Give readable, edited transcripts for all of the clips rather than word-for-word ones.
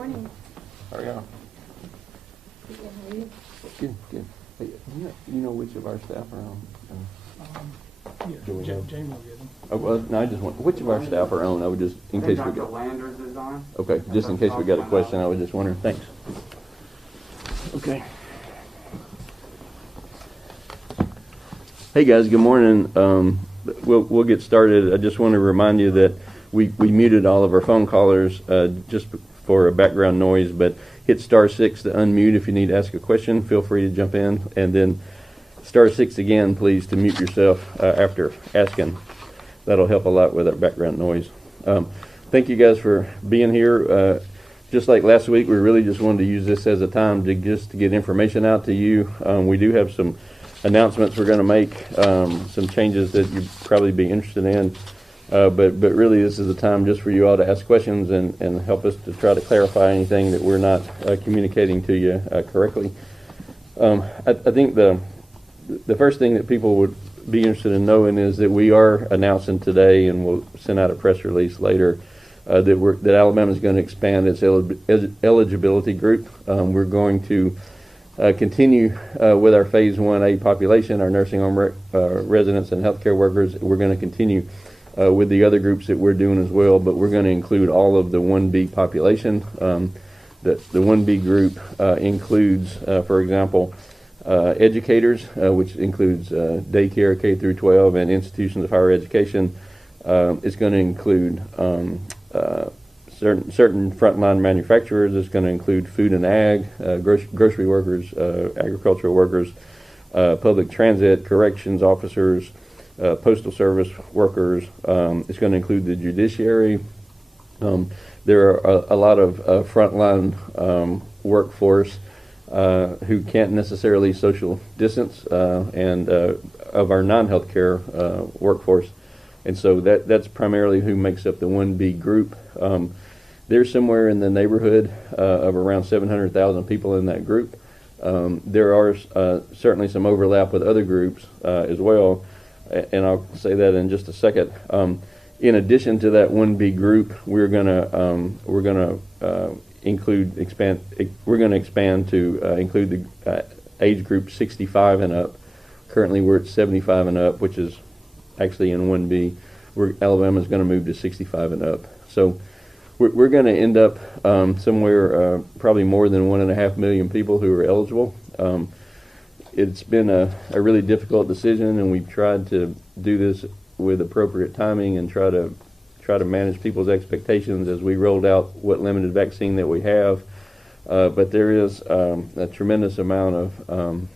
Morning. How are y'all? Good, how are you? Good, good. Hey, you know which of our staff are on? Do we have- Jamie will get them. Oh, well, no, I just want, which of our staff are on? I would just, in case we Dr. got, Landers is on. okay, just in case we got a question, I was just wondering. Thanks. Okay. Hey guys, good morning. We'll get started. I just want to remind you that we muted all of our phone callers just for a background noise, but hit *6 to unmute if you need to ask a question. Feel free to jump in, and then *6 again, please, to mute yourself after asking. That'll help a lot with our background noise. Thank you guys for being here. Just like last week, we really just wanted to use this as a time to get information out to you. We do have some announcements we're going to make, some changes that you'd probably be interested in. But really, this is a time just for you all to ask questions and help us to try to clarify anything that we're not communicating to you correctly. I think the first thing that people would be interested in knowing is that we are announcing today, and we'll send out a press release later, that Alabama is going to expand its eligibility group. We're going to continue with our Phase 1A population, our nursing home residents and healthcare workers. We're going to continue with the other groups that we're doing as well, but we're going to include all of the 1B population. The 1B group includes, for example, educators, which includes daycare, K through 12, and institutions of higher education. It's going to include certain frontline manufacturers. It's going to include food and ag, grocery workers, agricultural workers, public transit, corrections officers, postal service workers. It's going to include the judiciary. There are a lot of frontline workforce who can't necessarily social distance, and of our non-healthcare workforce. And so that's primarily who makes up the 1B group. They're somewhere in the neighborhood of around 700,000 people in that group. There are certainly some overlap with other groups as well, and I'll say that in just a second. In addition to that 1B group, we're going to expand to include the age group 65 and up. Currently, we're at 75 and up, which is actually in 1B. Alabama is going to move to 65 and up. So we're going to end up somewhere probably more than 1.5 million people who are eligible. It's been a really difficult decision, and we've tried to do this with appropriate timing and try to manage people's expectations as we rolled out what limited vaccine that we have. But there is a tremendous amount of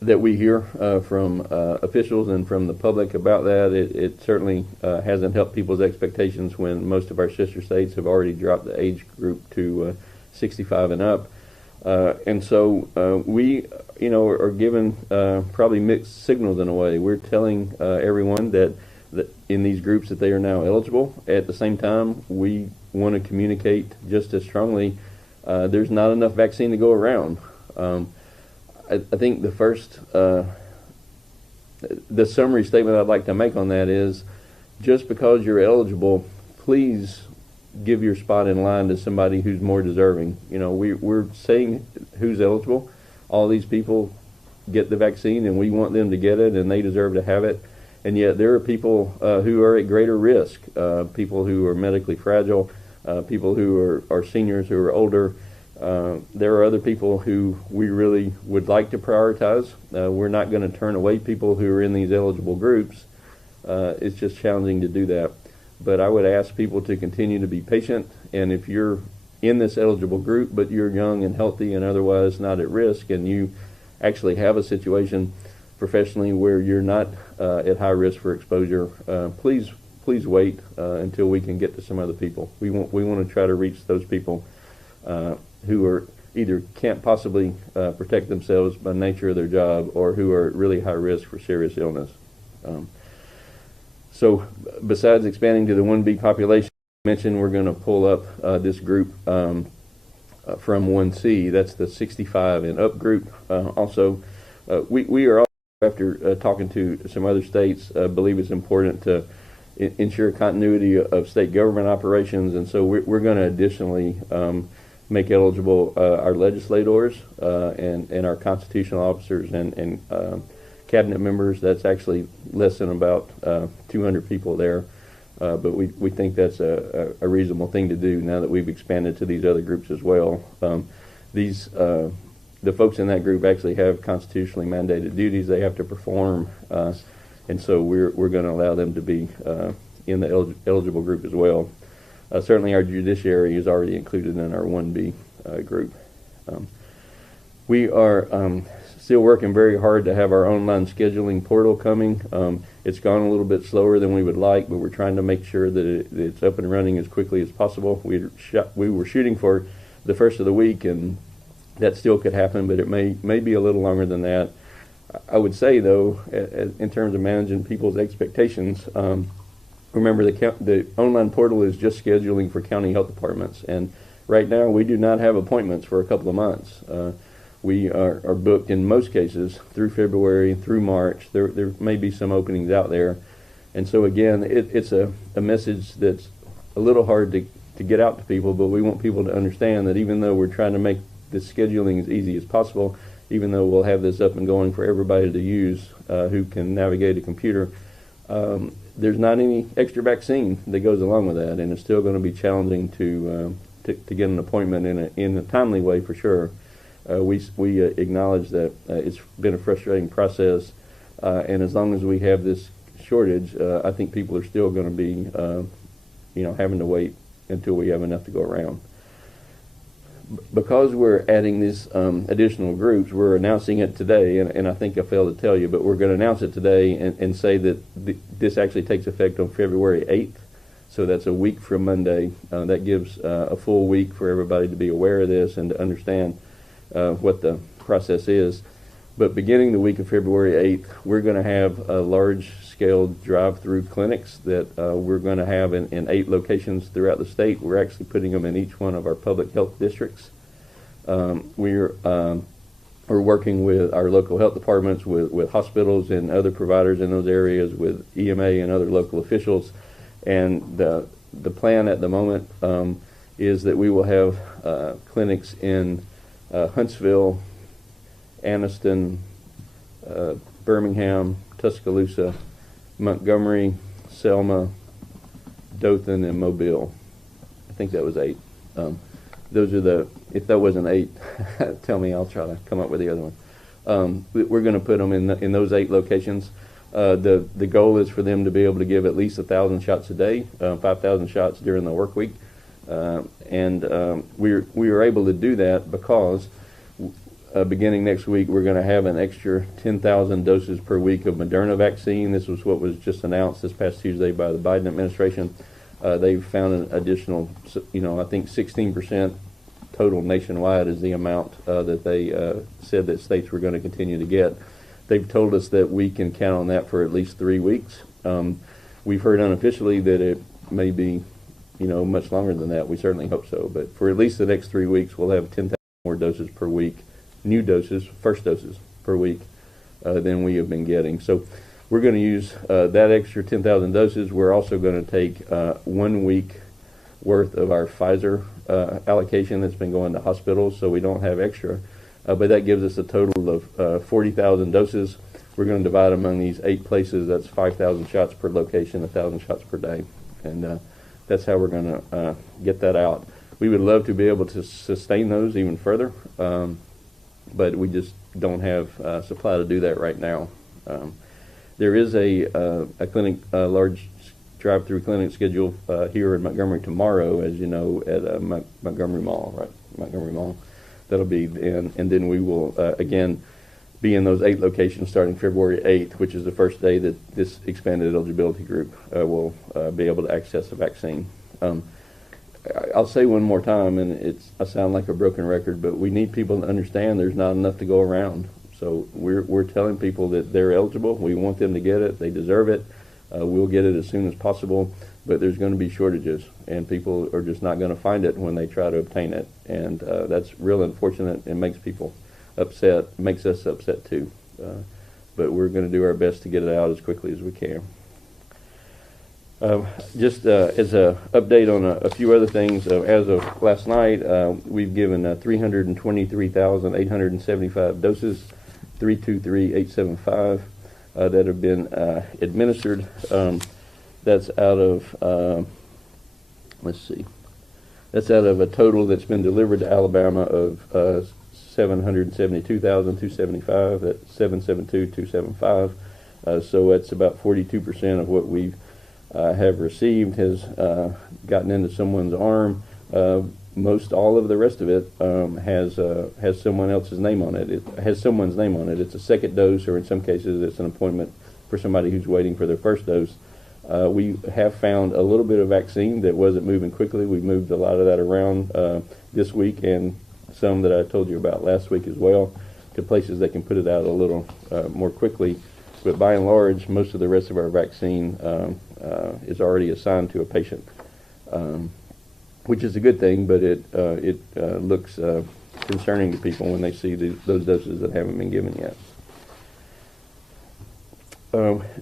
that we hear from officials and from the public about that. It certainly hasn't helped people's expectations when most of our sister states have already dropped the age group to 65 and up. And so we, are given probably mixed signals in a way. We're telling everyone that in these groups that they are now eligible. At the same time, we want to communicate just as strongly there's not enough vaccine to go around. I think the summary statement I'd like to make on that is, just because you're eligible, please give your spot in line to somebody who's more deserving. We're saying who's eligible. All these people get the vaccine, and we want them to get it, and they deserve to have it. And yet there are people who are at greater risk, people who are medically fragile, people who are seniors who are older. There are other people who we really would like to prioritize. We're not going to turn away people who are in these eligible groups. It's just challenging to do that. But I would ask people to continue to be patient, and if you're in this eligible group but you're young and healthy and otherwise not at risk, and you actually have a situation professionally where you're not at high risk for exposure, please wait until we can get to some other people. We want to try to reach those people who are either can't possibly protect themselves by nature of their job, or who are at really high risk for serious illness. So besides expanding to the 1B population, I mentioned we're going to pull up this group from 1C. That's the 65 and up group. Also, we are also, after talking to some other states, believe it's important to ensure continuity of state government operations, and so we're going to additionally make eligible our legislators and our constitutional officers and cabinet members. That's actually less than about 200 people there, but we think that's a reasonable thing to do now that we've expanded to these other groups as well. The folks in that group actually have constitutionally mandated duties they have to perform, and so we're going to allow them to be in the eligible group as well. Certainly our judiciary is already included in our 1B group. We are still working very hard to have our online scheduling portal coming. It's gone a little bit slower than we would like, but we're trying to make sure that it's up and running as quickly as possible. We were shooting for the first of the week, and that still could happen, but it may be a little longer than that. I would say, though, in terms of managing people's expectations, remember the online portal is just scheduling for county health departments, and right now we do not have appointments for a couple of months. We are booked in most cases through February, through March. There may be some openings out there, and so again, it's a message that's a little hard to get out to people, but we want people to understand that even though we're trying to make this scheduling as easy as possible, even though we'll have this up and going for everybody to use who can navigate a computer, there's not any extra vaccine that goes along with that, and it's still going to be challenging to get an appointment in a timely way for sure. We acknowledge that it's been a frustrating process, and as long as we have this shortage, I think people are still going to be having to wait until we have enough to go around. Because we're adding these additional groups, we're announcing it today, and I think I failed to tell you, but we're going to announce it today and say that this actually takes effect on February 8th, so that's a week from Monday. That gives a full week for everybody to be aware of this and to understand what the process is. But beginning the week of February 8th, we're going to have large-scale drive-through clinics that we're going to have in 8 locations throughout the state. We're actually putting them in each one of our public health districts. We're working with our local health departments, with hospitals and other providers in those areas, with EMA and other local officials. And the plan at the moment is that we will have clinics in Huntsville, Anniston, Birmingham, Tuscaloosa, Montgomery, Selma, Dothan, and Mobile. I think that was 8. Those are if that wasn't 8, tell me, I'll try to come up with the other one. We're going to put them in those 8 locations. The goal is for them to be able to give at least 1,000 shots a day, 5,000 shots during the work week. And we were able to do that because beginning next week, we're going to have an extra 10,000 doses per week of Moderna vaccine. This was what was just announced this past Tuesday by the Biden administration. They've found an additional, I think 16% total nationwide is the amount that they said that states were going to continue to get. They've told us that we can count on that for at least 3 weeks. We've heard unofficially that it may be, much longer than that. We certainly hope so. But for at least the next 3 weeks, we'll have 10,000 more doses per week. New doses, first doses per week than we have been getting. So we're going to use that extra 10,000 doses. We're also going to take 1 week worth of our Pfizer allocation that's been going to hospitals, so we don't have extra. But that gives us a total of 40,000 doses. We're going to divide among these 8 places. That's 5,000 shots per location, 1,000 shots per day. And that's how we're going to get that out. We would love to be able to sustain those even further. But we just don't have supply to do that right now. There is a clinic, a large drive-through clinic scheduled here in Montgomery tomorrow, as you know, at Montgomery Mall, right? Montgomery Mall. That'll be in, and then we will again be in those 8 locations starting February 8th, which is the first day that this expanded eligibility group will be able to access the vaccine. I'll say one more time, and I sound like a broken record, but we need people to understand there's not enough to go around. So we're telling people that they're eligible. We want them to get it. They deserve it. We'll get it as soon as possible, but there's going to be shortages, and people are just not going to find it when they try to obtain it. And that's real unfortunate and makes people upset, makes us upset too. But we're going to do our best to get it out as quickly as we can. Just as an update on a few other things, as of last night, we've given 323,875 doses, 323,875 that have been administered. That's out of, let's see, that's out of a total that's been delivered to Alabama of 772,275. That's 772,275. So that's about 42% of what we've have received has gotten into someone's arm. Most all of the rest of it has someone else's name on it. It has someone's name on it. It's a second dose, or in some cases, it's an appointment for somebody who's waiting for their first dose. We have found a little bit of vaccine that wasn't moving quickly. We moved a lot of that around this week, and some that I told you about last week as well, to places that can put it out a little more quickly. But by and large, most of the rest of our vaccine is already assigned to a patient, which is a good thing, but it looks concerning to people when they see those doses that haven't been given yet.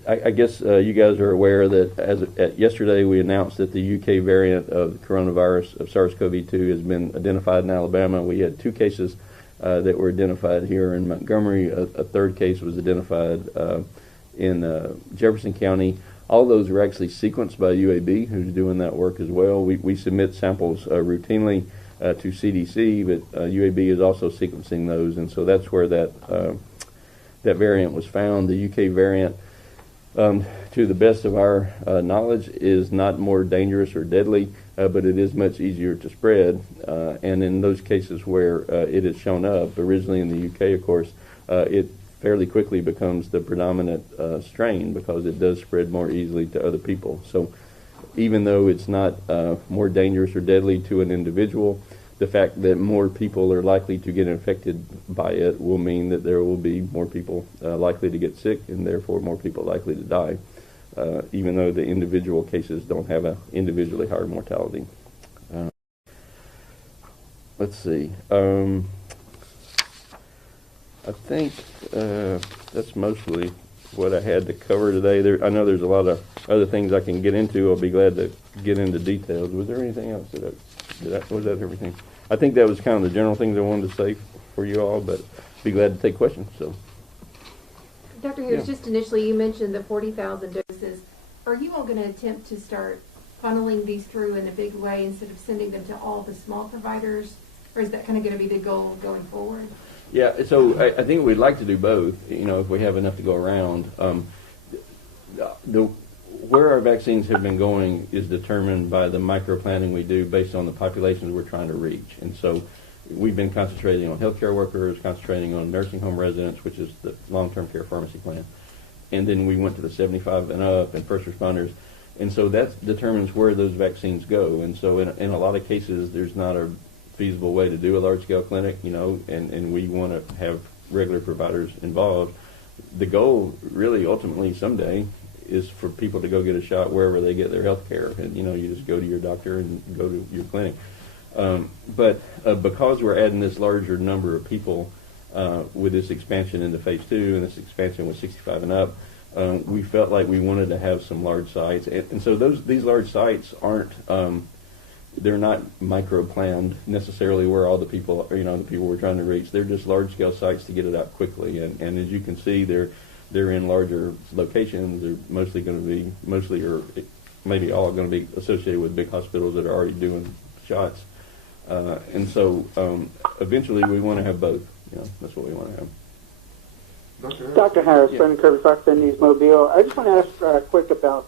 I guess you guys are aware that yesterday we announced that the UK variant of the coronavirus of SARS-CoV-2 has been identified in Alabama. We had 2 cases that were identified here in Montgomery. A third case was identified in Jefferson County. All those were actually sequenced by UAB, who's doing that work as well. We submit samples routinely to CDC, but UAB is also sequencing those, and so that's where that variant was found. The UK variant, to the best of our knowledge, is not more dangerous or deadly, but it is much easier to spread. And in those cases where it has shown up, originally in the UK, of course, it fairly quickly becomes the predominant strain because it does spread more easily to other people. So even though it's not more dangerous or deadly to an individual, the fact that more people are likely to get infected by it will mean that there will be more people likely to get sick, and therefore more people likely to die, even though the individual cases don't have an individually higher mortality. Let's see. I think that's mostly what I had to cover today. I know there's a lot of other things I can get into. I'll be glad to get into details. Was there anything else was that everything? I think that was kind of the general things I wanted to say for you all, but be glad to take questions. So, Dr. Harris, just initially you mentioned the 40,000 doses. Are you all going to attempt to start funneling these through in a big way instead of sending them to all the small providers, or is that kind of going to be the goal going forward? Yeah, so I think we'd like to do both, if we have enough to go around. Where our vaccines have been going is determined by the micro-planning we do based on the populations we're trying to reach. And so we've been concentrating on healthcare workers, concentrating on nursing home residents, which is the long-term care pharmacy plan. And then we went to the 75 and up and first responders. And so that determines where those vaccines go. And so in a lot of cases, there's not a feasible way to do a large-scale clinic, and we want to have regular providers involved. The goal really ultimately someday is for people to go get a shot wherever they get their health care. And, you just go to your doctor and go to your clinic. But because we're adding this larger number of people with this expansion into phase 2 and this expansion with 65 and up, we felt like we wanted to have some large sites. And so these large sites aren't, they're not micro-planned necessarily where all the people, the people we're trying to reach. They're just large-scale sites to get it out quickly. And as you can see, they're in larger locations. They're mostly or maybe all going to be associated with big hospitals that are already doing shots. And so eventually we want to have both. That's what we want to have. Dr. Harris, Brendan Kirby, Fox News Mobile. I just want to ask quick about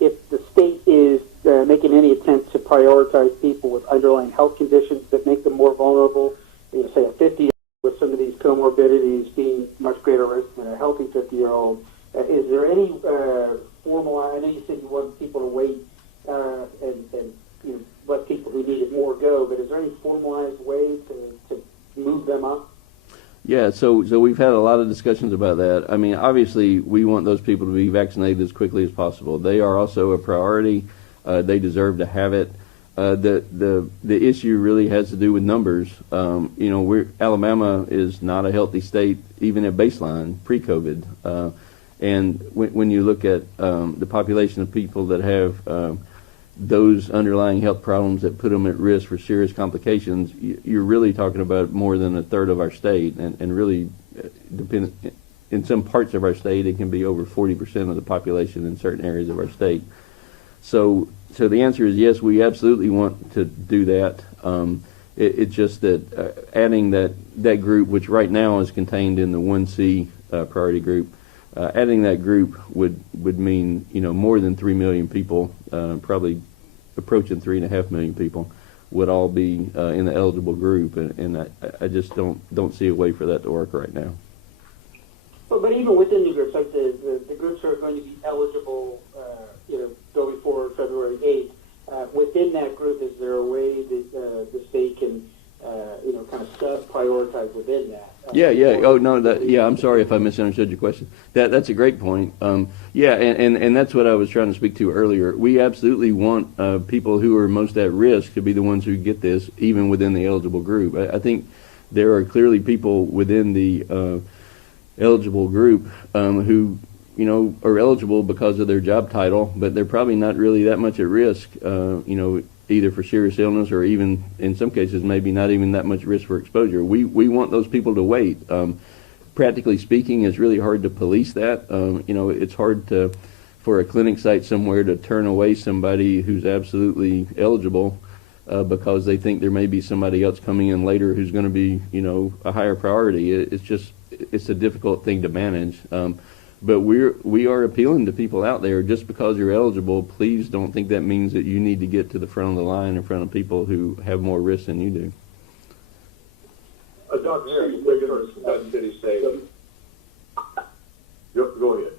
if the state is making any attempt to prioritize people with underlying health conditions that make them more vulnerable. Say a 50 with some of these comorbidities being much greater risk than a healthy 50-year-old. Is there any formal? I know you said you want people to wait and let people who need it more go, but is there any formalized way to move them up? Yeah, so we've had a lot of discussions about that. I mean, obviously, we want those people to be vaccinated as quickly as possible. They are also a priority. They deserve to have it. The issue really has to do with numbers. Alabama is not a healthy state, even at baseline, pre-COVID. And when you look at the population of people that have those underlying health problems that put them at risk for serious complications, you're really talking about more than a third of our state, and really in some parts of our state it can be over 40% of the population in certain areas of our state. So the answer is yes, we absolutely want to do that. It's just that adding that group, which right now is contained in the 1C priority group, adding that group would mean more than 3 million people, probably approaching 3.5 million people, would all be in the eligible group, and I just don't see a way for that to work right now. But even within the groups, like the groups are going to be eligible, going forward February 8th. Within that group, is there a way that the state can, kind of sub-prioritize within that? Oh no, I'm sorry if I misunderstood your question. That's a great point. And that's what I was trying to speak to earlier. We absolutely want people who are most at risk to be the ones who get this, even within the eligible group. I think there are clearly people within the eligible group who are eligible because of their job title, but they're probably not really that much at risk, either for serious illness or even in some cases maybe not even that much risk for exposure. We want those people to wait. Practically speaking, it's really hard to police that. It's hard for a clinic site somewhere to turn away somebody who's absolutely eligible because they think there may be somebody else coming in later who's going to be a higher priority. It's a difficult thing to manage. But we are appealing to people out there. Just because you're eligible, please don't think that means that you need to get to the front of the line in front of people who have more risk than you do. Dr. Harris, Quad City State. Go ahead.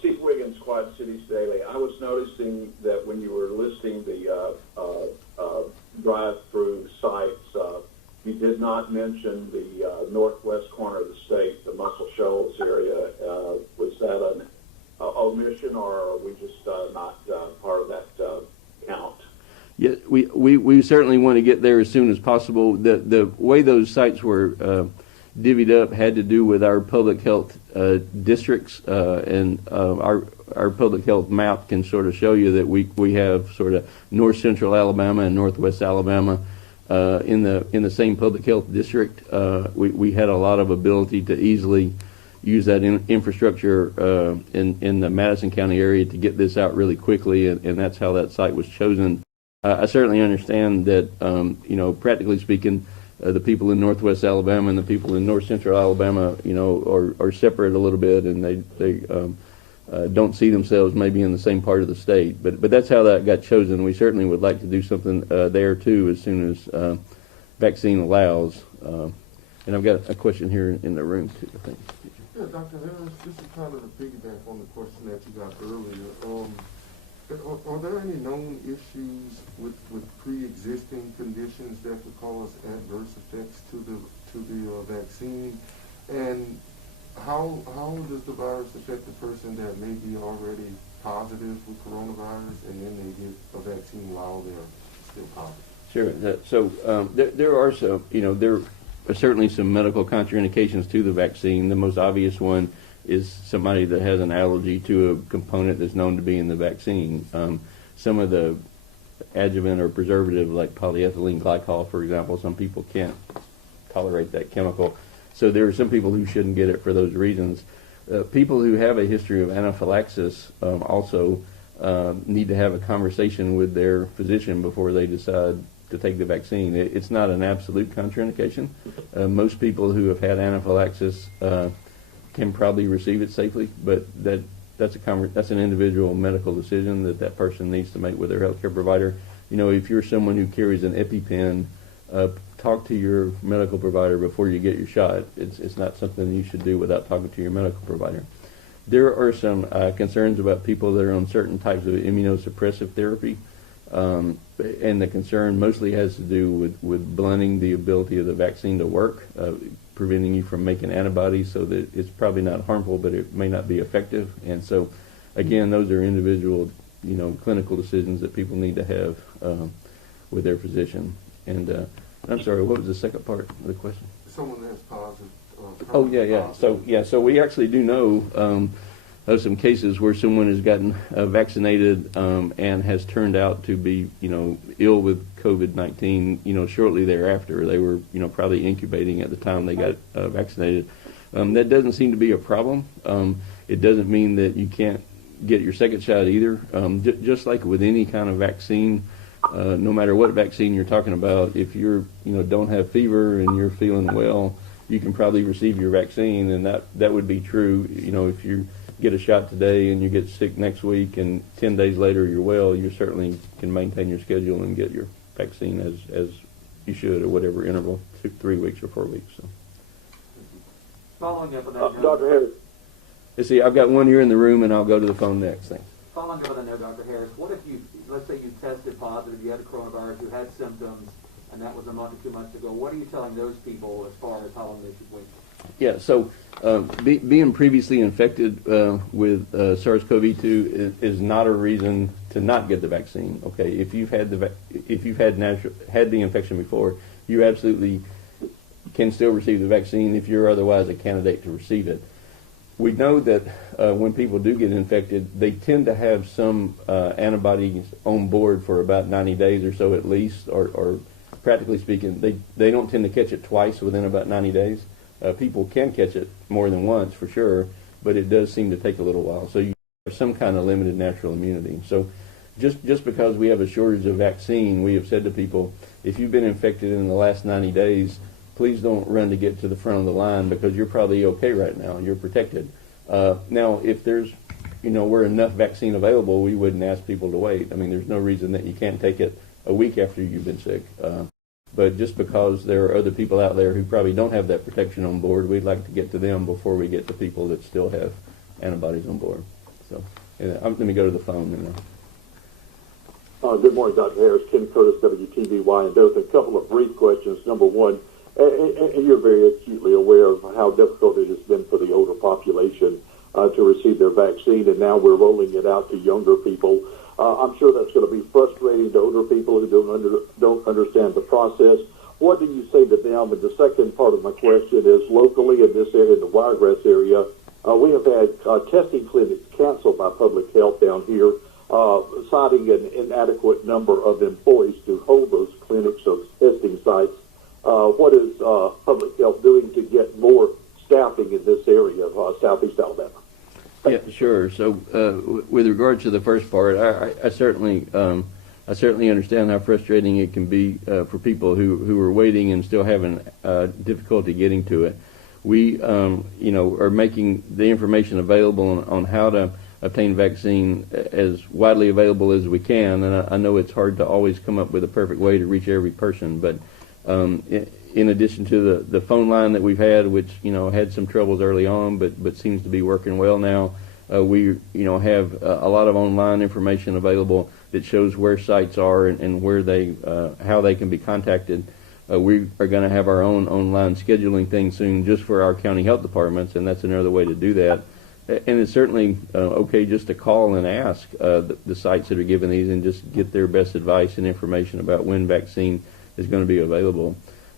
Steve Wiggins, Quad Cities Daily. I was noticing that when you were listing the drive-through sites, you did not mention the northwest corner of the state, the Muscle Shoals area. Was that an omission, or are we just not part of that count? Yeah, we certainly want to get there as soon as possible. The way those sites were divvied up had to do with our public health districts, and our public health map can sort of show you that we have sort of north central Alabama and northwest Alabama in the same public health district. We had a lot of ability to easily use that infrastructure in the Madison County area to get this out really quickly, and that's how that site was chosen. I certainly understand that, practically speaking, the people in northwest Alabama and the people in north central Alabama, are separate a little bit, and they don't see themselves maybe in the same part of the state. But that's how that got chosen. We certainly would like to do something there too as soon as vaccine allows. And I've got a question here in the room too, I think. Yeah, Dr. Harris, this is kind of a piggyback on the question that you got earlier. Are there any known issues with pre-existing conditions that could cause adverse effects to the vaccine? And how does the virus affect the person that may be already positive with coronavirus and then they get a vaccine while they're still positive? Sure. So there are some, there are certainly some medical contraindications to the vaccine. The most obvious one is somebody that has an allergy to a component that's known to be in the vaccine. Some of the adjuvant or preservative, like polyethylene glycol, for example, some people can't tolerate that chemical. So there are some people who shouldn't get it for those reasons. People who have a history of anaphylaxis also need to have a conversation with their physician before they decide to take the vaccine. It's not an absolute contraindication. Most people who have had anaphylaxis can probably receive it safely, but that's an individual medical decision that person needs to make with their healthcare provider. If you're someone who carries an EpiPen, talk to your medical provider before you get your shot. It's not something you should do without talking to your medical provider. There are some concerns about people that are on certain types of immunosuppressive therapy, and the concern mostly has to do with blunting the ability of the vaccine to work, preventing you from making antibodies, so that it's probably not harmful, but it may not be effective. And so, again, those are individual, clinical decisions that people need to have with their physician. And I'm sorry, what was the second part of the question? Someone that's positive Oh, yeah. So we actually do know of some cases where someone has gotten vaccinated and has turned out to be, ill with COVID-19, shortly thereafter. They were, probably incubating at the time they got vaccinated. That doesn't seem to be a problem. It doesn't mean that you can't get your second shot either. Just like with any kind of vaccine, no matter what vaccine you're talking about, if you're, don't have fever and you're feeling well, you can probably receive your vaccine, and that would be true. If you get a shot today and you get sick next week and 10 days later you're well, you certainly can maintain your schedule and get your vaccine as you should at whatever interval, 3 weeks or 4 weeks. So. Following up on that, Dr. Harris. Let's see, I've got one here in the room, and I'll go to the phone next. Thanks. Following up on that, Dr. Harris, what if let's say you tested positive, you had a coronavirus, you had symptoms, and that was a month or 2 months ago? What are you telling those people as far as how long they should wait? Yeah, so being previously infected with SARS-CoV-2 is not a reason to not get the vaccine. Okay, if you've had the infection before, you absolutely can still receive the vaccine if you're otherwise a candidate to receive it. We know that when people do get infected, they tend to have some antibodies on board for about 90 days or so at least, or practically speaking, they don't tend to catch it twice within about 90 days. People can catch it more than once for sure, but it does seem to take a little while. So you have some kind of limited natural immunity. So just because we have a shortage of vaccine, we have said to people, if you've been infected in the last 90 days, please don't run to get to the front of the line because you're probably okay right now. You're protected. Now, if there's, were enough vaccine available, we wouldn't ask people to wait. I mean, there's no reason that you can't take it a week after you've been sick. But just because there are other people out there who probably don't have that protection on board, we'd like to get to them before we get to people that still have antibodies on board. So let me go to the phone. Good morning, Dr. Harris. Ken Curtis, WTVY in Dothan. A couple of brief questions. Number one, and you're very acutely aware of how difficult it has been for the older population to receive their vaccine, and now we're rolling it out to younger people. I'm sure that's going to be frustrating to older people who don't understand the process. What do you say to them? And the second part of my question is, locally in this area, in the Wiregrass area, we have had testing clinics canceled by public health down here, citing an inadequate number of employees to hold those clinics or testing sites. What is public health doing to get more staffing in this area of southeast Alabama? Yeah, sure. So with regard to the first part, I certainly understand how frustrating it can be for people who are waiting and still having difficulty getting to it. We, are making the information available on how to obtain vaccine as widely available as we can, and I know it's hard to always come up with a perfect way to reach every person, but in addition to the phone line that we've had, which had some troubles early on, but seems to be working well now, we have a lot of online information available that shows where sites are and where how they can be contacted. We are going to have our own online scheduling thing soon, just for our county health departments, and that's another way to do that. And it's certainly okay just to call and ask the sites that are giving these and just get their best advice and information about when vaccine is going to be available.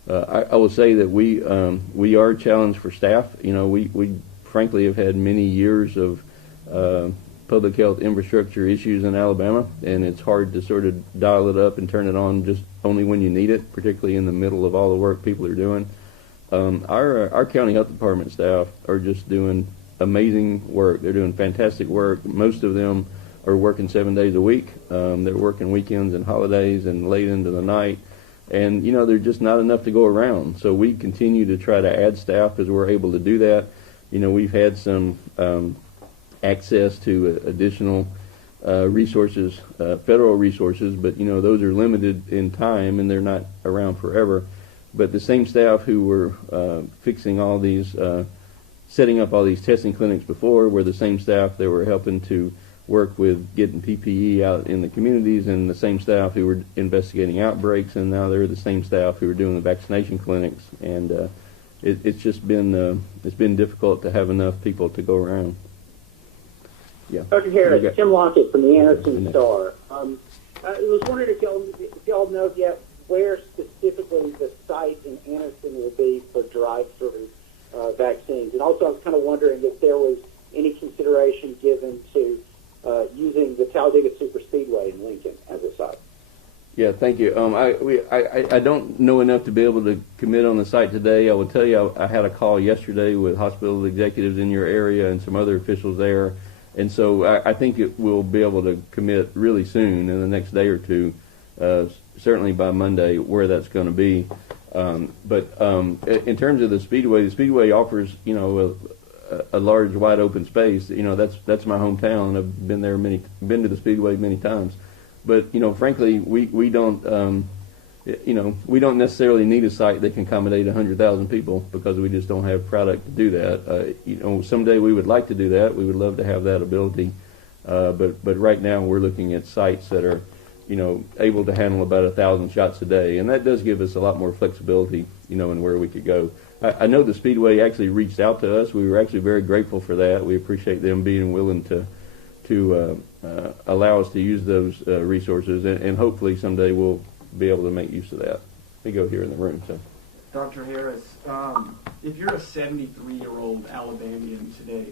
I will say that we are challenged for staff. We frankly have had many years of public health infrastructure issues in Alabama, and it's hard to sort of dial it up and turn it on just only when you need it, particularly in the middle of all the work people are doing. Our county health department staff are just doing amazing work. They're doing fantastic work. Most of them are working 7 days a week. They're working weekends and holidays and late into the night. And, there's just not enough to go around. So we continue to try to add staff as we're able to do that. We've had some access to additional resources, federal resources, but, those are limited in time and they're not around forever. But the same staff who were fixing all these, setting up all these testing clinics before were the same staff that were helping to work with getting PPE out in the communities, and the same staff who were investigating outbreaks, and now they're the same staff who are doing the vaccination clinics. And it's just been difficult to have enough people to go around. Yeah. Dr. Harris, Tim Lockett from the Anderson Star. I was wondering if y'all know yet where specifically the site in Anderson will be for drive-through And also, I was kind of wondering if there was any consideration given to using the Talladega Superspeedway in Lincoln as a site. Yeah, thank you. I don't know enough to be able to commit on the site today. I will tell you, I had a call yesterday with hospital executives in your area and some other officials there, and so I think we'll be able to commit really soon, in the next day or two, certainly by Monday, where that's going to be. But in terms of the Speedway offers, a large, wide open space. That's my hometown. I've been to the Speedway many times. But frankly, we don't necessarily need a site that can accommodate 100,000 people, because we just don't have product to do that. Someday we would like to do that. We would love to have that ability. But right now we're looking at sites that are able to handle about 1,000 shots a day, and that does give us a lot more flexibility, in where we could go. I know the Speedway actually reached out to us. We were actually very grateful for that. We appreciate them being willing to allow us to use those resources, and hopefully someday we'll be able to make use of that. We go here in the room. So, Dr. Harris, if you're a 73-year-old Alabamian today,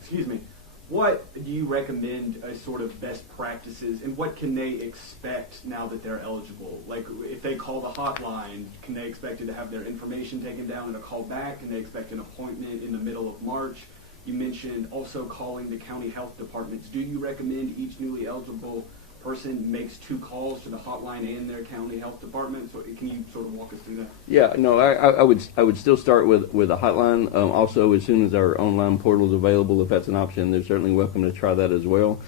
excuse me, what do you recommend as sort of best practices, and what can they expect now that they're eligible? Like, if they call the hotline, can they expect to have their information taken down and a call back? Can they expect an appointment in the middle of March? You mentioned also calling the county health departments. Do you recommend each newly eligible person makes 2 calls to the hotline and their county health department? So can you sort of walk us through that? yeah, no, I would still start with a hotline. Also, as soon as our online portal is available, if that's an option, they're certainly welcome to try that as well.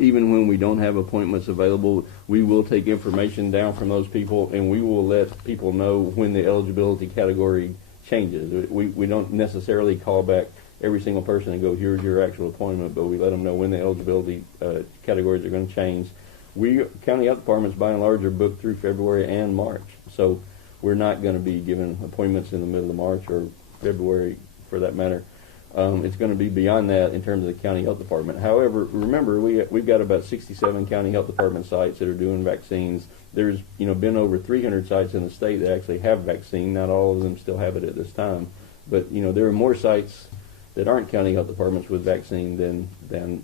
Even when we don't have appointments available, we will take information down from those people, and we will let people know when the eligibility category changes. We don't necessarily call back every single person and go, here's your actual appointment, but we let them know when the eligibility categories are going to change. County health departments, by and large, are booked through February and March, so we're not going to be giving appointments in the middle of March or February, for that matter. It's going to be beyond that in terms of the county health department. However, remember, we've got about 67 county health department sites that are doing vaccines. There's been over 300 sites in the state that actually have vaccine. Not all of them still have it at this time, but there are more sites that aren't county health departments with vaccine than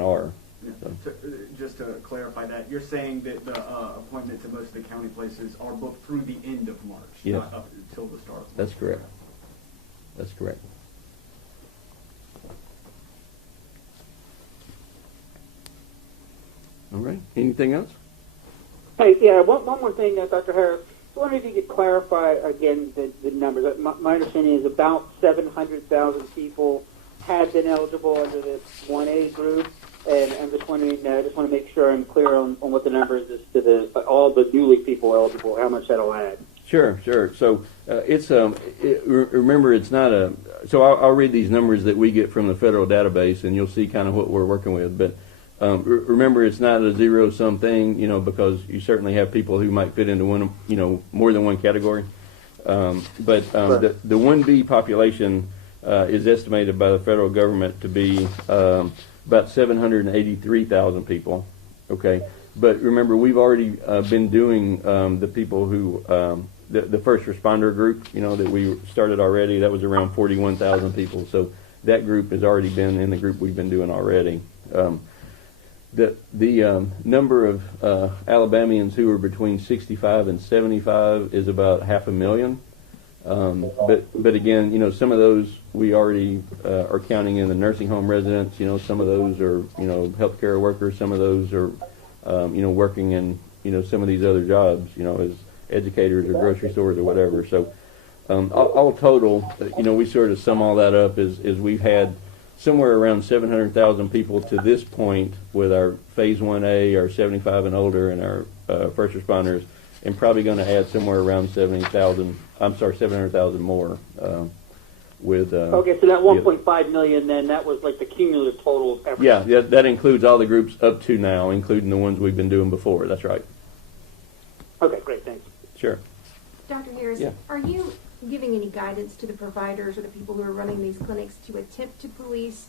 are. Yeah. So, just to clarify that, you're saying that the appointments in most of the county places are booked through the end of March, yes, not up until the start of March. That's correct. That's correct. All right. Anything else? Hey, yeah, one more thing, Dr. Harris. I wonder if you could clarify again the numbers. My understanding is about 700,000 people had been eligible under this 1A group, and I'm just wondering, I just want to make sure I'm clear on what the number is to all the newly people eligible, how much that'll add. Sure. So remember, it's not a. So I'll read these numbers that we get from the federal database, and you'll see kind of what we're working with. But remember, it's not a zero-sum thing, because you certainly have people who might fit into one, more than one category. But the 1B population is estimated by the federal government to be about 783,000 people. Okay, but remember, we've already been doing the people who the first responder group, that we started already. That was around 41,000 people. So that group has already been in the group we've been doing already. The number of Alabamians who are between 65 and 75 is about 500,000. But again, some of those we already are counting in the nursing home residents. Some of those are healthcare workers. Some of those are working in some of these other jobs, as educators or grocery stores or whatever. So all total, we sort of sum all that up is we've had somewhere around 700,000 people to this point with our Phase 1A, our 75 and older, and our first responders, and probably going to add somewhere around 700,000 more with. Okay, so that 1.5 million, then that was like the cumulative total of everything. Yeah, that includes all the groups up to now, including the ones we've been doing before. That's right. Okay, great, thanks. Sure. Dr. Harris, Yeah. are you giving any guidance to the providers or the people who are running these clinics to attempt to police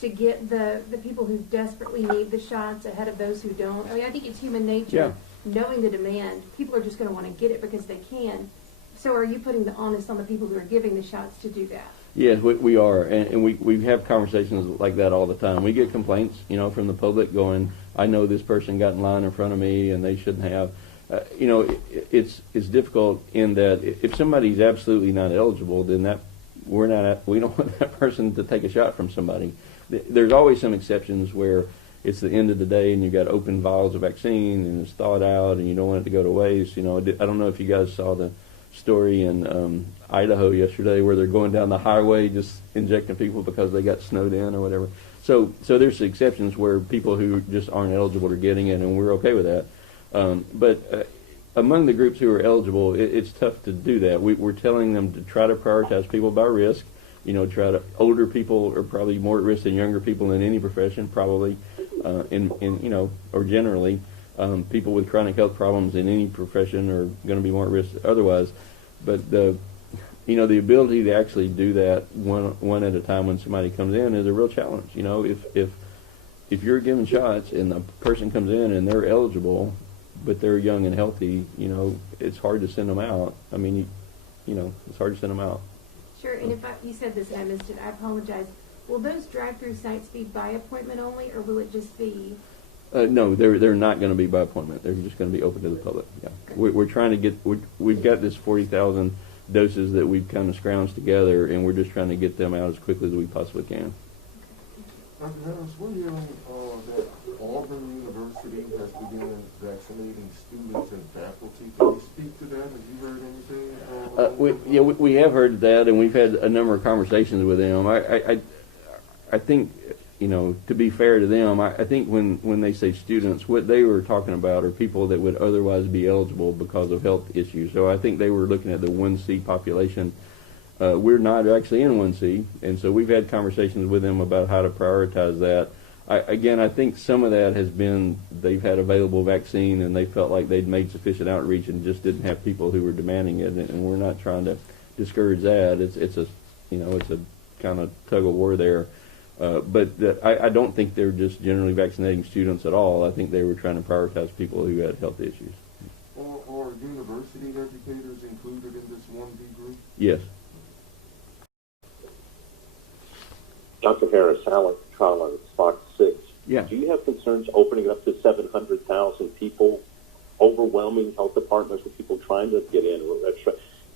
to get the people who desperately need the shots ahead of those who don't? I mean, I think it's human nature, knowing the demand. People are just going to want to get it because they can. So are you putting the onus on the people who are giving the shots to do that? Yes, we are, and we have conversations like that all the time. We get complaints, from the public going, I know this person got in line in front of me and they shouldn't have. It's difficult in that if somebody's absolutely not eligible, then we don't want that person to take a shot from somebody. There's always some exceptions where it's the end of the day and you've got open vials of vaccine and it's thawed out and you don't want it to go to waste. I don't know if you guys saw the story in Idaho yesterday where they're going down the highway just injecting people because they got snowed in or whatever. So there's exceptions where people who just aren't eligible are getting it, and we're okay with that. But among the groups who are eligible, it's tough to do that. We're telling them to try to prioritize people by risk. Older people are probably more at risk than younger people in any profession, probably, or generally. People with chronic health problems in any profession are going to be more at risk otherwise. But the ability to actually do that one at a time when somebody comes in is a real challenge. If you're giving shots and the person comes in and they're eligible, but they're young and healthy, it's hard to send them out. I mean, it's hard to send them out. Sure, and if you said this and I missed it, I apologize. Will those drive-through sites be by appointment only, or will it just be? No, they're not going to be by appointment. They're just going to be open to the public. Yeah, we're trying to get. We've got this 40,000 doses that we've kind of scrounged together, and we're just trying to get them out as quickly as we possibly can. Dr. Harris, we're hearing that Auburn University has begun vaccinating students and faculty. Can you speak to that? Have you heard anything? We have heard that, and we've had a number of conversations with them. I think, to be fair to them, I think when they say students, what they were talking about are people that would otherwise be eligible because of health issues. So I think they were looking at the 1C population. We're not actually in 1C, and so we've had conversations with them about how to prioritize that. I think some of that has been they've had available vaccine and they felt like they'd made sufficient outreach and just didn't have people who were demanding it, and we're not trying to discourage that. It's a kind of tug of war there. But I don't think they're just generally vaccinating students at all. I think they were trying to prioritize people who had health issues. Or university educators included in this 1B group? Yes. Dr. Harris, Alec Collins, Fox 6. Yeah. Do you have concerns opening up to 700,000 people, overwhelming health departments with people trying to get in?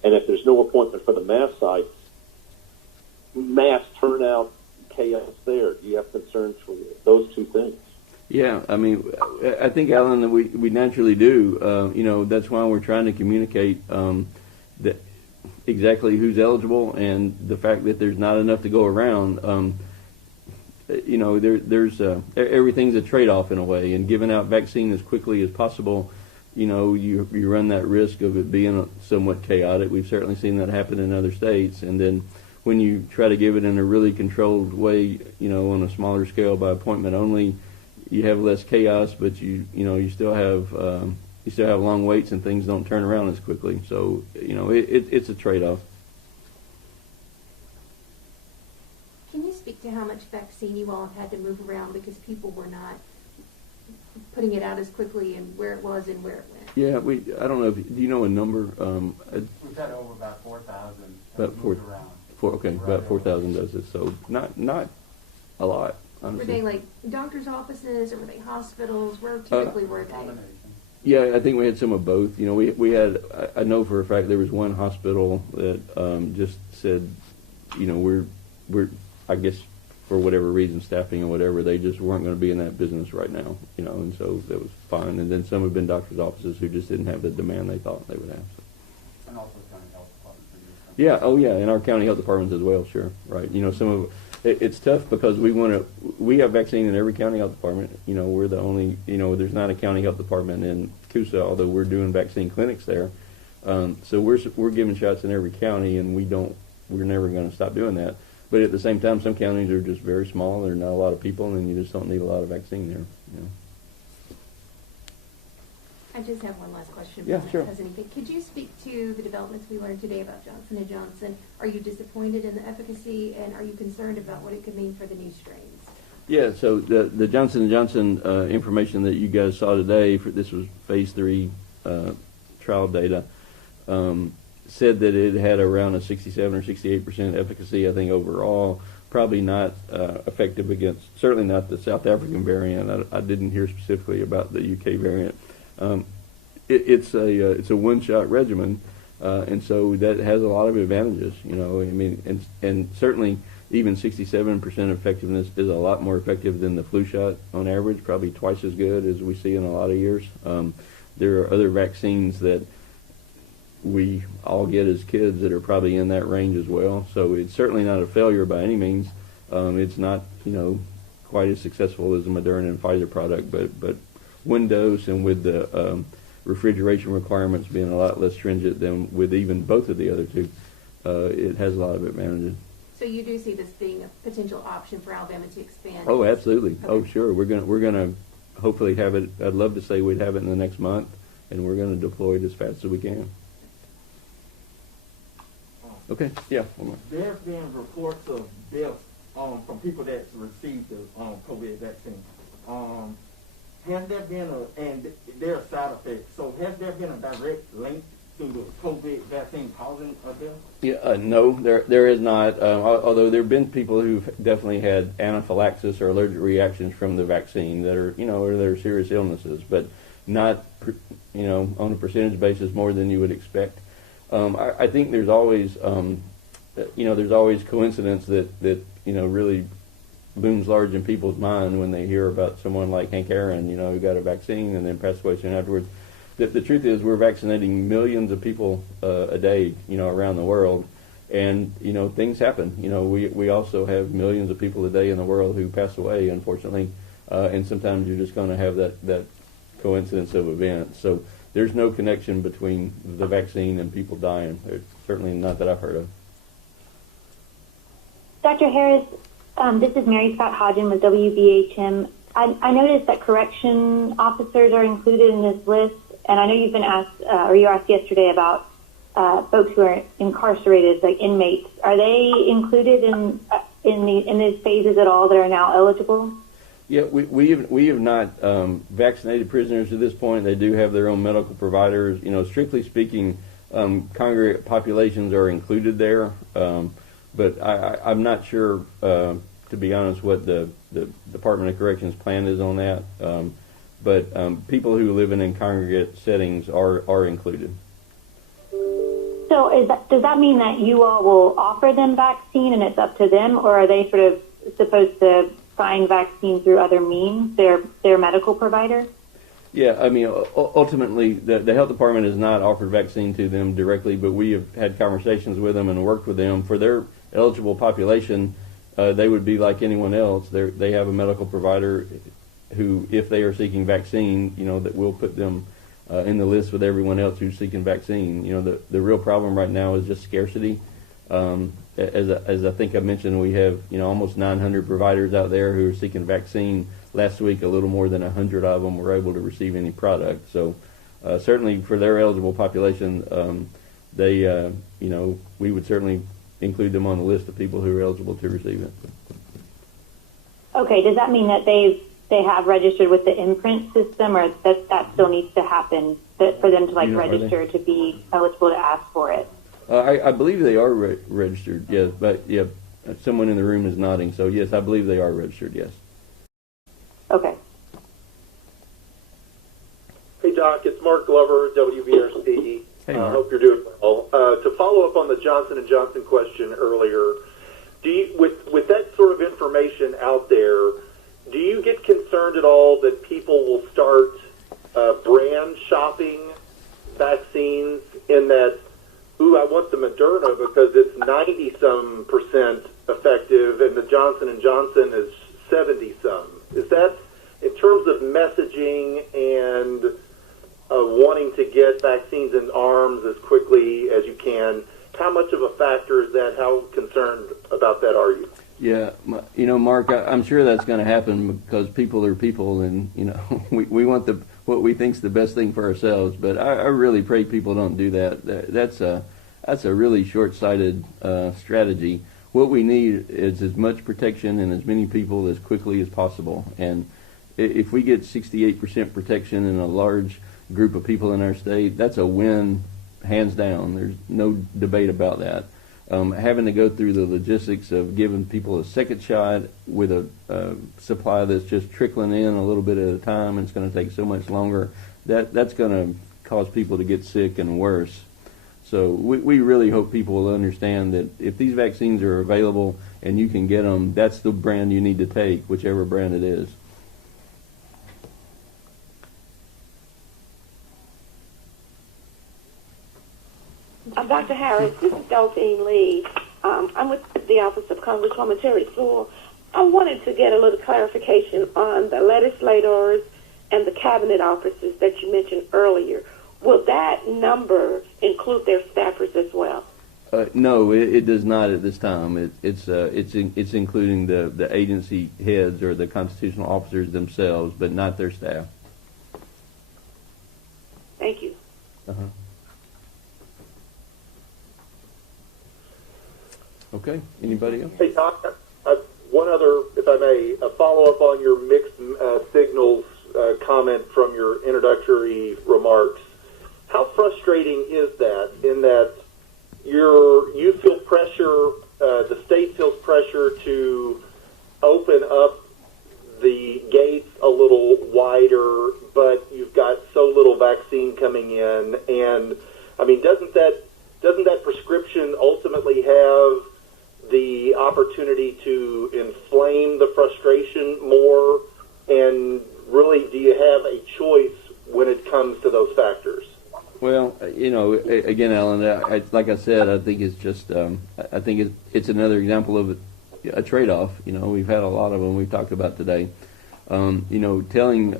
And if there's no appointment for the mass sites, mass turnout, chaos there. Do you have concerns for those two things? Yeah, I mean, I think, Alan, that we naturally do. That's why we're trying to communicate that exactly who's eligible and the fact that there's not enough to go around. There's everything's a trade-off in a way, and giving out vaccine as quickly as possible, you run that risk of it being somewhat chaotic. We've certainly seen that happen in other states, and then when you try to give it in a really controlled way, on a smaller scale by appointment only, you have less chaos, but you still have long waits and things don't turn around as quickly. So it's a trade-off. Can you speak to how much vaccine you all have had to move around because people were not putting it out as quickly and where it was and where it went? Yeah, I don't know. Do you know a number? We've had over about 4,000 around. About 4,000 doses. So not a lot. Honestly. Were they like doctor's offices or were they hospitals? Where typically were they? Yeah, I think we had some of both. We had. I know for a fact there was one hospital that just said, we're I guess for whatever reason, staffing or whatever, they just weren't going to be in that business right now. And so that was fine. And then some have been doctor's offices who just didn't have the demand they thought they would have. So. And also county health departments. Yeah. Oh, yeah. In our county health departments as well. Sure. Right. Some of it's tough because we have vaccine in every county health department. We're the only. There's not a county health department in Coosa, although we're doing vaccine clinics there. So we're giving shots in every county, and we're never going to stop doing that. But at the same time, some counties are just very small. There are not a lot of people, and you just don't need a lot of vaccine there. I just have one last question. Yeah, sure. Could you speak to the developments we learned today about Johnson & Johnson? Are you disappointed in the efficacy, and are you concerned about what it could mean for the new strains? Yeah, so the Johnson & Johnson information that you guys saw today, this was phase 3 trial data. said that it had around a 67 or 68% efficacy, I think, overall. Probably not effective against, certainly not the South African variant. I didn't hear specifically about the UK variant. It's a one-shot regimen, and so that has a lot of advantages. I mean, and certainly even 67% effectiveness is a lot more effective than the flu shot on average, probably twice as good as we see in a lot of years. There are other vaccines that we all get as kids that are probably in that range as well. So it's certainly not a failure by any means. It's not, quite as successful as the Moderna and Pfizer product, but one dose and with the refrigeration requirements being a lot less stringent than with even both of the other two, it has a lot of advantages. So you do see this being a potential option for Alabama to expand? Oh, absolutely. Okay. Oh, sure. We're gonna hopefully have it. I'd love to say we'd have it in the next month, and we're gonna deploy it as fast as we can. Okay. Yeah. One more. There's been reports of deaths from people that received the COVID vaccine. Has there been and there are side effects, so has there been a direct link to the COVID vaccine causing a death? Yeah, no, there is not. Although there have been people who've definitely had anaphylaxis or allergic reactions from the vaccine that are, or that are serious illnesses, but not, on a percentage basis more than you would expect. I think there's always, there's always coincidence that really looms large in people's mind when they hear about someone like Hank Aaron, who got a vaccine and then passed away soon afterwards. The truth is we're vaccinating millions of people a day, around the world, and, things happen. We also have millions of people a day in the world who pass away, unfortunately, and sometimes you're just going to have that coincidence of events. So there's no connection between the vaccine and people dying. There's certainly not that I've heard of. Dr. Harris, this is Mary Scott Hodgen with WBHM. I noticed that correction officers are included in this list, and I know you've been asked, or you were asked yesterday about folks who are incarcerated, like inmates. Are they included in these phases at all that are now eligible? Yeah, we have not vaccinated prisoners to this point. They do have their own medical providers. Strictly speaking, congregate populations are included there, but I'm not sure, to be honest, what the Department of Corrections plan is on that. But people who live in congregate settings are included. So does that mean that you all will offer them vaccine and it's up to them, or are they sort of supposed to find vaccine through other means, their medical provider? Yeah, I mean, ultimately, the health department has not offered vaccine to them directly, but we have had conversations with them and worked with them. For their eligible population, they would be like anyone else. They have a medical provider who, if they are seeking vaccine, that will put them in the list with everyone else who's seeking vaccine. The real problem right now is just scarcity. As I think I mentioned, we have almost 900 providers out there who are seeking vaccine. Last week, a little more than 100 of them were able to receive any product. So certainly for their eligible population, we would certainly include them on the list of people who are eligible to receive it. Okay, does that mean that they have registered with the imprint system, or that still needs to happen for them to register to be eligible to ask for it? I believe they are registered, yes, but yeah, someone in the room is nodding, so yes, I believe they are registered, yes. Okay. Hey Doc, it's Mark Glover, WVRC. Hey, I Mark. hope you're doing well. To follow up on the Johnson & Johnson question earlier, with that sort of information out there, do you get concerned at all that people will start brand shopping vaccines in that, I want the Moderna because it's 90-some% effective and the Johnson & Johnson is 70-some. Is that, in terms of messaging and wanting to get vaccines in arms as quickly as you can, how much of a factor is that? How concerned about that are you? Yeah, Mark, I'm sure that's going to happen because people are people, and we want what we think's the best thing for ourselves. But I really pray people don't do that. That's a really short-sighted strategy. What we need is as much protection and as many people as quickly as possible. And if we get 68% protection in a large group of people in our state, that's a win hands down. There's no debate about that. Having to go through the logistics of giving people a second shot with a supply that's just trickling in a little bit at a time, and it's going to take so much longer, that's going to cause people to get sick and worse. So we really hope people will understand that if these vaccines are available and you can get them, that's the brand you need to take, whichever brand it is. Dr. Harris, this is Delphine Lee. I'm with the Office of Congresswoman Terry Sewell. I wanted to get a little clarification on the legislators and the cabinet officers that you mentioned earlier. Will that number include their staffers as well? No, it does not at this time. It's including the agency heads or the constitutional officers themselves, but not their staff. Thank you. Okay. Anybody else? Hey, Doc, one other, if I may, a follow-up on your mixed signals comment from your introductory remarks. How frustrating is that in that you feel pressure, the state feels pressure to open up the gates a little wider, but you've got so little vaccine coming in, and I mean, doesn't that prescription ultimately have the opportunity to inflame the frustration more? And really, do you have a choice when it comes to those factors? Well, again, Alan, like I said, I think it's just, I think it's another example of a trade-off. We've had a lot of them we've talked about today. Telling,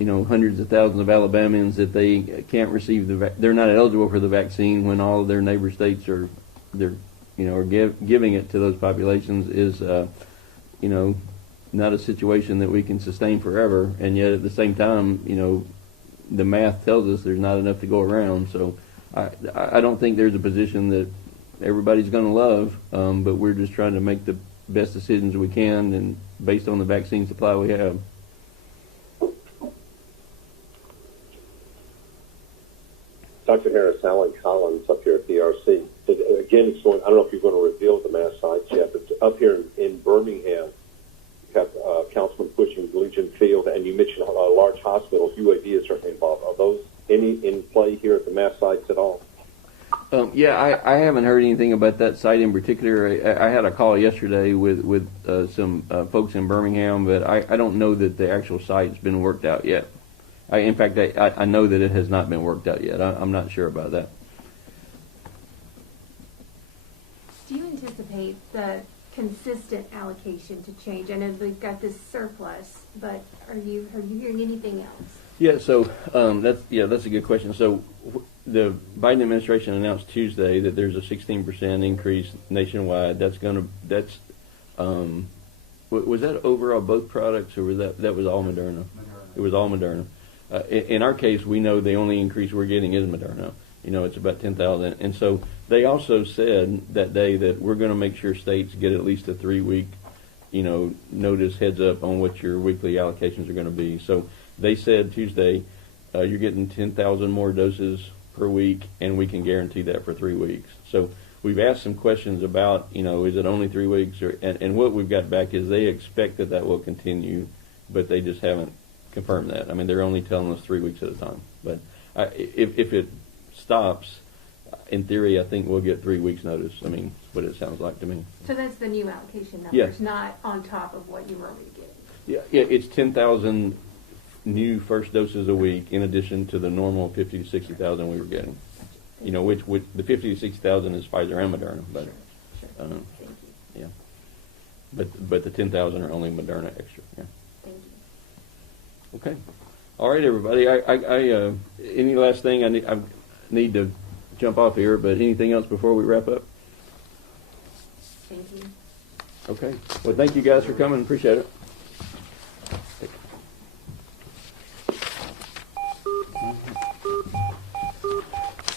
hundreds of thousands of Alabamians that they can't receive they're not eligible for the vaccine when all of their neighbor states are giving it to those populations is, not a situation that we can sustain forever. And yet at the same time, the math tells us there's not enough to go around. So I don't think there's a position that everybody's going to love, but we're just trying to make the best decisions we can and based on the vaccine supply we have. Dr. Harris, Alan Collins up here at DRC. Again, I don't know if you're going to reveal the mass sites yet, but up here in Birmingham, you have Councilman pushing Legion Field, and you mentioned a large hospital. UAB is certainly involved. Are those any in play here at the mass sites at all? I haven't heard anything about that site in particular. I had a call yesterday with some folks in Birmingham, but I don't know that the actual site's been worked out yet. In fact, I know that it has not been worked out yet. I'm not sure about that. Do you anticipate the consistent allocation to change? I know we've got this surplus, but are you hearing anything else? Yeah, so that's a good question. So the Biden administration announced Tuesday that there's a 16% increase nationwide. Was that overall both products, or was that was all Moderna? It was all Moderna. In our case, we know the only increase we're getting is Moderna. It's about 10,000. And so they also said that day that we're going to make sure states get at least a 3-week, notice, heads up on what your weekly allocations are going to be. So they said Tuesday, you're getting 10,000 more doses per week, and we can guarantee that for 3 weeks. So we've asked some questions about, is it only 3 weeks? And what we've got back is they expect that will continue, but they just haven't confirmed that. I mean, they're only telling us 3 weeks at a time. But if it stops, in theory, I think we'll get 3 weeks notice. I mean, that's what it sounds like to me. So that's the new allocation number. Yes. It's not on top of what you were already getting. Yeah, it's 10,000 new first doses a week in addition to the normal 50 to 60,000 we were getting. Which the 50 to 60,000 is Pfizer and Moderna, but Sure. Thank you. yeah, but the 10,000 are only Moderna extra. Yeah. Thank you. Okay. All right, everybody. I any last thing I need to jump off here, but anything else before we wrap up? Thank you. Okay. Well, thank you guys for coming. Appreciate it.